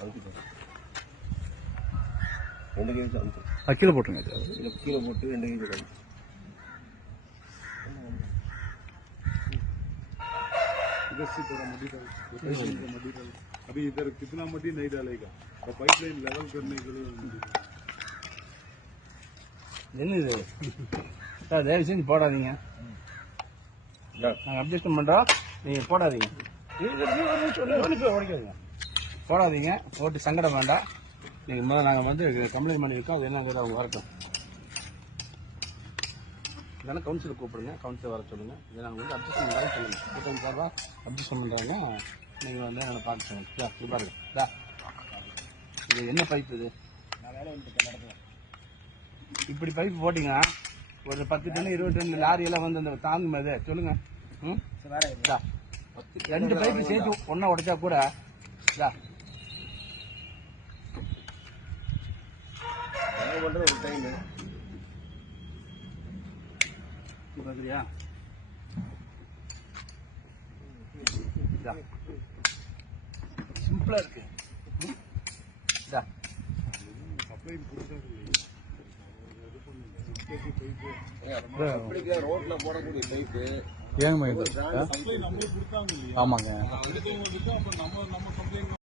அழுத்தி ரெண்டு கேஜி அழுத்து அது கீழே போட்டுருங்க இதில் கீழே போட்டு ரெண்டு கேஜி அழுத்து इधर से थोड़ा मड्डी डाल पाइपलाइन का मड्डी डाल अभी इधर कितना मड्डी नहीं डालेगा तो पाइपलाइन लेवल करने के लिए मड्डी डाल। என்ன இது சார் தயவு செஞ்சு போடாதீங்க இந்தா. நாங்கள் அப்ஜெக்ஷன் பண்ணுறோம் நீங்கள் போடாதீங்க போடாதீங்க. ஓட்டு சங்கடம் வேண்டாம். நீங்கள் முதல்ல நாங்கள் வந்து கம்ப்ளைண்ட் பண்ணியிருக்கோம். அது என்னங்கிறது அவங்க வரட்டும். இதெல்லாம் கவுன்சிலர் கூப்பிடுங்க. கவுன்சிலர் வர சொல்லுங்கள் இதை நாங்கள் வந்து அப்ஜெக்ஷன் பண்ண சொல்லுங்கள் கூட்டம் சார்பாக அப்ஜெக்ஷன் பண்ணுறாங்க நீங்கள் வந்து எங்களை பார்க்க சொல்லுங்கள் இதா, இது பாருங்க. இதா. இது என்ன பைப் இது? இப்படி பைப் போட்டீங்கன்னா ஒரு பத்து டன் இருபது டன் லாரி எல்லாம் வந்து அந்த தாங்குமா இது சொல்லுங்க. ம்? ரெண்டு பைப்பு சேர்த்து ஒன்னா உடைச்சா கூட இதா. நாங்கள் பண்ணுற ஒரு டைமு இது பாக்குறியா? இதா. சிம்பிளா இருக்கு. ரோட்டில் போடக்கூடிய பைப்பு ஏங்க ஆமாங்க.